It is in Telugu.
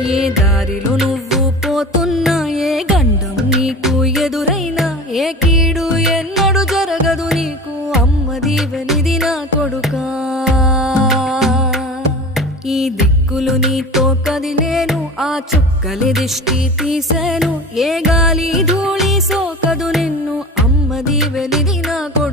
ఏ దారిలో నువ్వు పోతున్నా, ఏ గండం నీకు ఎదురైనా, ఏ కీడు ఎన్నడు జరగదు నీకు, అమ్మ దీవెనిది నా కొడుకా. ఈ దిక్కులు నీతో కదిలేను, ఆ చుక్కలి దిష్టి తీసేను, ఏ గాలి ధూళి సోకదు నిన్ను, అమ్మ దీవెనిది నా కొడుకా.